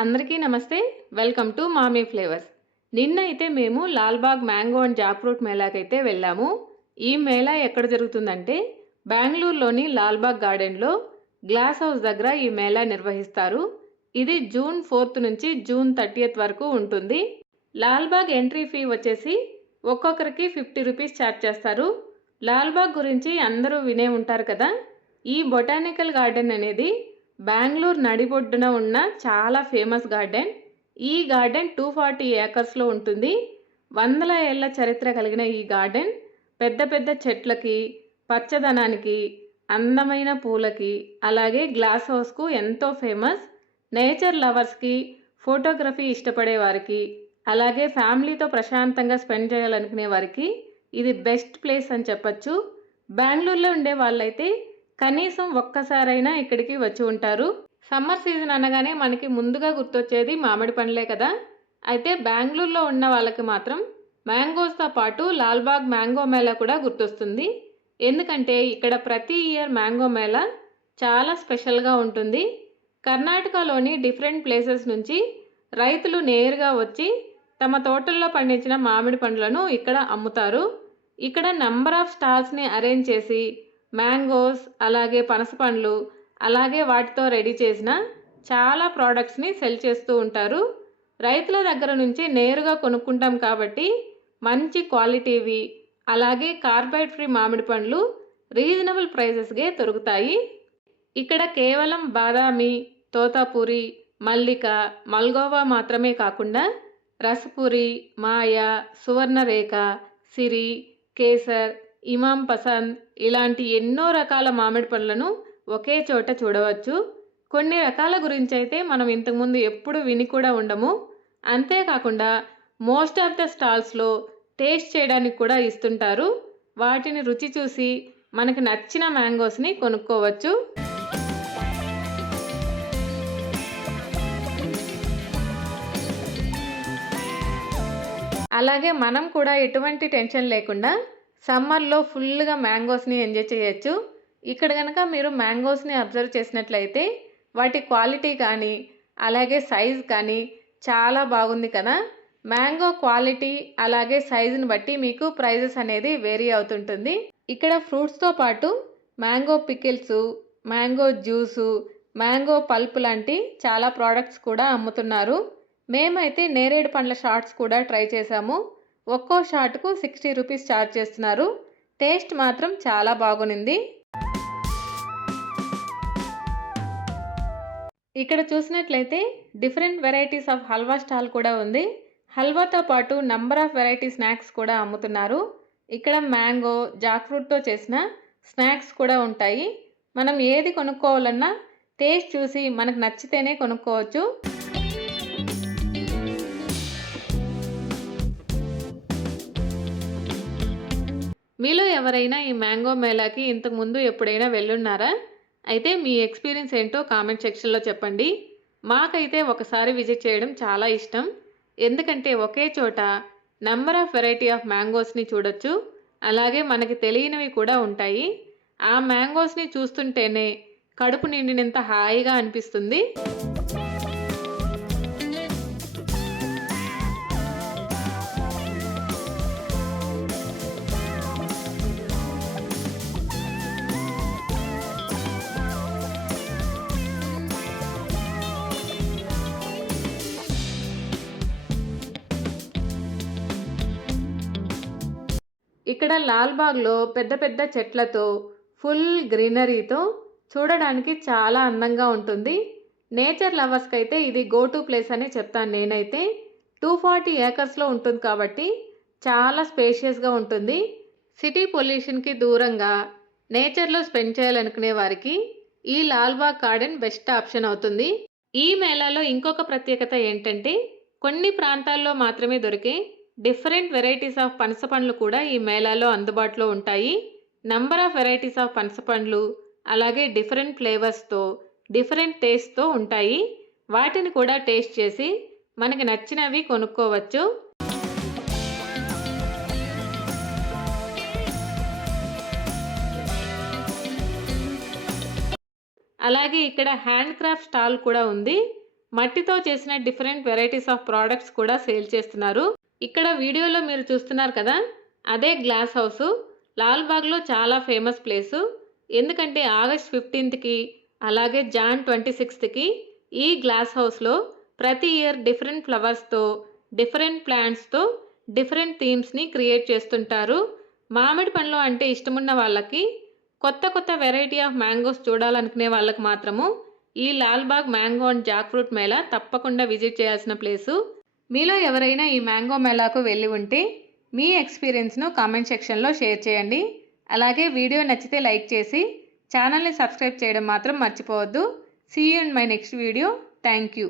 అందరికీ నమస్తే. Welcome to mummy flavours. నిన్నైతే మేము Lalbagh mango and jackfruit మేళాకైతే వెళ్ళాము. ఈ మేళా ఎక్కడ జరుగుతుందంటే బెంగుళూరులోని లాల్బాగ్ గార్డెన్లో గ్లాస్ హౌస్ దగ్గర ఈ మేళా నిర్వహిస్తారు. ఇది జూన్ 4 నుంచి జూన్ 30 వరకు ఉంటుంది. లాల్బాగ్ ఎంట్రీ ఫీ వచ్చేసి ఒక్కొక్కరికి 50 రూపీస్ ఛార్జ్ చేస్తారు. లాల్బాగ్ గురించి అందరూ వినే ఉంటారు కదా. ఈ బొటానికల్ గార్డెన్ అనేది బెంగుళూరు నడిబొడ్డున ఉన్న చాలా ఫేమస్ గార్డెన్. ఈ గార్డెన్ 240 ఏకర్స్లో ఉంటుంది. వందల ఏళ్ల చరిత్ర కలిగిన ఈ గార్డెన్ పెద్ద పెద్ద చెట్లకి, పచ్చదనానికి, అందమైన పూలకి, అలాగే గ్లాస్ హౌస్కు ఎంతో ఫేమస్. నేచర్ లవర్స్కి, ఫోటోగ్రఫీ ఇష్టపడే వారికి, అలాగే ఫ్యామిలీతో ప్రశాంతంగా స్పెండ్ చేయాలనుకునే వారికి ఇది బెస్ట్ ప్లేస్ అని చెప్పచ్చు. బెంగుళూరులో ఉండే వాళ్ళైతే కనీసం ఒక్కసారైనా ఇక్కడికి వచ్చి ఉంటారు. సమ్మర్ సీజన్ అనగానే మనకి ముందుగా గుర్తొచ్చేది మామిడి పండ్లే కదా. అయితే బెంగుళూరులో ఉన్న వాళ్ళకి మాత్రం మ్యాంగోస్తో పాటు లాల్బాగ్ మ్యాంగో మేళా కూడా గుర్తొస్తుంది. ఎందుకంటే ఇక్కడ ప్రతి ఇయర్ మ్యాంగో మేళా చాలా స్పెషల్గా ఉంటుంది. కర్ణాటకలోని డిఫరెంట్ ప్లేసెస్ నుంచి రైతులు నేరుగా వచ్చి తమ తోటల్లో పండించిన మామిడి పండ్లను ఇక్కడ అమ్ముతారు. ఇక్కడ నంబర్ ఆఫ్ స్టాల్స్ని అరేంజ్ చేసి మ్యాంగోస్, అలాగే పనస పండ్లు, అలాగే వాటితో రెడీ చేసిన చాలా ప్రోడక్ట్స్ని సెల్ చేస్తూ ఉంటారు. రైతుల దగ్గర నుంచి నేరుగా కొనుక్కుంటాం కాబట్టి మంచి క్వాలిటీవి, అలాగే కార్బైడ్ ఫ్రీ మామిడి పండ్లు రీజనబుల్ ప్రైజెస్కే దొరుకుతాయి. ఇక్కడ కేవలం బాదామి, తోతాపూరి, మల్లిక, మల్గోవా మాత్రమే కాకుండా రసపూరి, మాయా, సువర్ణరేఖ, సిరి, కేసర్, ఇమాం పసంద్ ఇలాంటి ఎన్నో రకాల మామిడి పండ్లను ఒకే చోట చూడవచ్చు. కొన్ని రకాల గురించి అయితే మనం ఇంతకుముందు ఎప్పుడు విని కూడా ఉండము. అంతేకాకుండా మోస్ట్ ఆఫ్ ద స్టాల్స్లో టేస్ట్ చేయడానికి కూడా ఇస్తుంటారు. వాటిని రుచి చూసి మనకు నచ్చిన మ్యాంగోస్ని కొనుక్కోవచ్చు. అలాగే మనం కూడా ఎటువంటి టెన్షన్ లేకుండా సమ్మర్లో ఫుల్గా మ్యాంగోస్ని ఎంజాయ్ చేయొచ్చు. ఇక్కడ కనుక మీరు మ్యాంగోస్ని అబ్జర్వ్ చేసినట్లయితే వాటి క్వాలిటీ కానీ, అలాగే సైజ్ కానీ చాలా బాగుంది కదా. మ్యాంగో క్వాలిటీ అలాగే సైజుని బట్టి మీకు ప్రైజెస్ అనేది వేరీ అవుతుంటుంది. ఇక్కడ ఫ్రూట్స్తో పాటు mango pickles, mango juice, mango pulp లాంటి చాలా ప్రోడక్ట్స్ కూడా అమ్ముతున్నారు. మేమైతే నేరేడు పండ్ల షార్ట్స్ కూడా ట్రై చేసాము. ఒక్కో షార్ట్కు 60 రూపీస్ ఛార్జ్ చేస్తున్నారు. టేస్ట్ మాత్రం చాలా బాగుంది. ఇక్కడ చూసినట్లయితే different varieties of halwa stall కూడా ఉంది. హల్వాతో పాటు నంబర్ ఆఫ్ వెరైటీ స్నాక్స్ కూడా అమ్ముతున్నారు. ఇక్కడ మ్యాంగో, జాక్ ఫ్రూట్తో చేసిన స్నాక్స్ కూడా ఉంటాయి. మనం ఏది కొనుక్కోవాలన్నా టేస్ట్ చూసి మనకు నచ్చితేనే కొనుక్కోవచ్చు. మీలో ఎవరైనా ఈ మ్యాంగో మేళాకి ఇంతకుముందు ఎప్పుడైనా వెళ్ళున్నారా? అయితే మీ ఎక్స్పీరియన్స్ ఏంటో కామెంట్ సెక్షన్లో చెప్పండి. మాకైతే ఒకసారి విజిట్ చేయడం చాలా ఇష్టం. ఎందుకంటే ఒకే చోట నంబర్ ఆఫ్ వెరైటీ ఆఫ్ మ్యాంగోస్ని చూడొచ్చు. అలాగే మనకి తెలియనివి కూడా ఉంటాయి. ఆ మ్యాంగోస్ని చూస్తుంటేనే కడుపు నిండినంత హాయిగా అనిపిస్తుంది. ఇక్కడ లాల్బాగ్లో పెద్ద పెద్ద చెట్లతో, ఫుల్ గ్రీనరీతో చూడడానికి చాలా అందంగా ఉంటుంది. నేచర్ లవర్స్కి అయితే ఇది గో టు ప్లేస్ అని చెప్తాను నేనైతే. 240 ఏకర్స్లో ఉంటుంది కాబట్టి చాలా స్పేషియస్గా ఉంటుంది. సిటీ పొల్యూషన్కి దూరంగా నేచర్లో స్పెండ్ చేయాలనుకునే వారికి ఈ లాల్బాగ్ గార్డెన్ బెస్ట్ ఆప్షన్ అవుతుంది. ఈ మేళాలో ఇంకొక ప్రత్యేకత ఏంటంటే కొన్ని ప్రాంతాల్లో మాత్రమే దొరికే డిఫరెంట్ వెరైటీస్ ఆఫ్ పనస పండ్లు కూడా ఈ మేళాలో అందుబాటులో ఉంటాయి. నంబర్ ఆఫ్ వెరైటీస్ ఆఫ్ పనస పండ్లు, అలాగే డిఫరెంట్ ఫ్లేవర్స్తో, డిఫరెంట్ టేస్ట్తో ఉంటాయి. వాటిని కూడా టేస్ట్ చేసి మనకి నచ్చినవి కొనుక్కోవచ్చు. అలాగే ఇక్కడ హ్యాండ్ క్రాఫ్ట్ స్టాల్ కూడా ఉంది. మట్టితో చేసిన డిఫరెంట్ వెరైటీస్ ఆఫ్ ప్రోడక్ట్స్ కూడా సేల్ చేస్తున్నారు. ఇక్కడ వీడియోలో మీరు చూస్తున్నారు కదా, అదే గ్లాస్ హౌస్ లాల్బాగ్లో చాలా ఫేమస్ ప్లేసు. ఎందుకంటే ఆగస్ట్ 15కి అలాగే జాన్ 26కి ఈ గ్లాస్ హౌస్లో ప్రతి ఇయర్ డిఫరెంట్ ఫ్లవర్స్తో, డిఫరెంట్ ప్లాంట్స్తో డిఫరెంట్ థీమ్స్ని క్రియేట్ చేస్తుంటారు. మామిడి పండ్లు అంటే ఇష్టమున్న వాళ్ళకి, కొత్త కొత్త వెరైటీ ఆఫ్ మ్యాంగోస్ చూడాలనుకునే వాళ్ళకి మాత్రము ఈ Lalbagh mango and Jack fruit Mela తప్పకుండా విజిట్ చేయాల్సిన ప్లేసు. మీలో ఎవరైనా ఈ మ్యాంగో మేళాకు వెళ్ళి ఉంటే మీ ఎక్స్పీరియన్స్ను కామెంట్ సెక్షన్లో షేర్ చేయండి. అలాగే వీడియో నచ్చితే లైక్ చేసి ఛానల్ని సబ్స్క్రైబ్ చేయడం మాత్రం మర్చిపోవద్దు. See you in my next video. Thank you.